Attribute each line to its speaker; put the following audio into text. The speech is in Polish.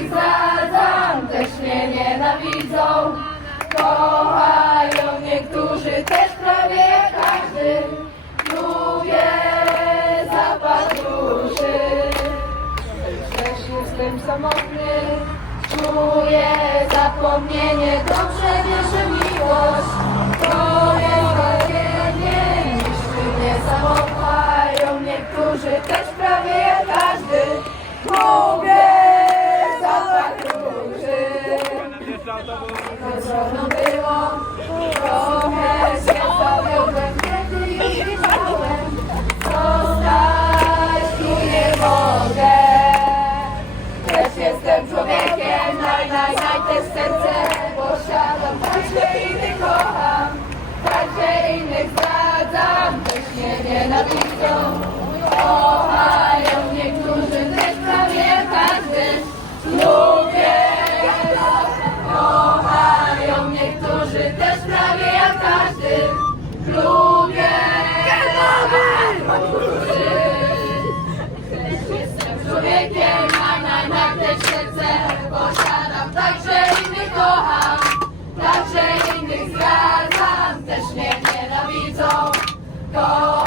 Speaker 1: ich zdradzam, też mnie nienawidzą. Kochają niektórzy, też prawie każdy. Lubię zapach duszy. Też jestem samotny, czuję zapomnienie. Dobrze wiesz, że miłość to jest bagienie. Niszczy mnie, zachowają niektórzy, też Trudno było, trochę się zawiodłem, kiedy już wiedziałem, zostać tu nie mogę. Też jestem człowiekiem, naj, naj, naj, też serce posiadam, także innych kocham, także innych zdradzam, też nie nienawidzą, kochają Chorizo. Go